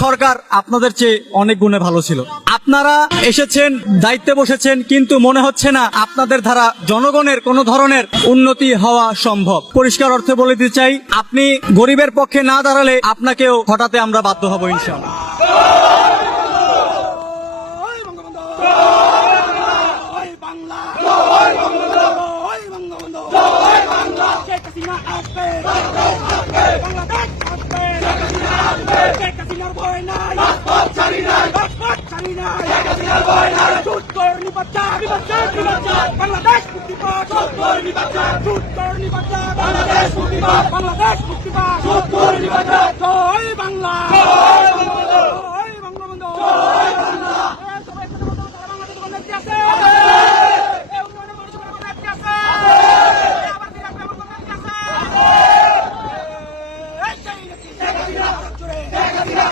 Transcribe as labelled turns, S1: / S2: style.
S1: সরকার আপনাদের চেয়ে অনেক গুণে ভালো ছিল। আপনারা এসেছেন, দায়িত্বে বসেছেন, কিন্তু মনে হচ্ছে না আপনাদের দ্বারা জনগণের কোনো ধরনের উন্নতি হওয়া সম্ভব। পরিষ্কার অর্থে বলে দিতে চাই, আপনি গরিবের পক্ষে না দাঁড়ালে আপনাকেও হঠাতে আমরা বাধ্য হব ইনশাআল্লাহ।
S2: ভয় নাই। রাজপথ ছাড়ি নাই। রাজপথ ছাড়ি নাই। শেখ হাসিনার ভয় নাই। চুট কর নিবাচ্চা নিবাচ্চা নিবাচ্চা বাংলাদেশ কর কর বাংলাদেশ বাংলাদেশ মুক্তি পাক কর নিবাচ্চা জয় বাংলা। জয় চুরে,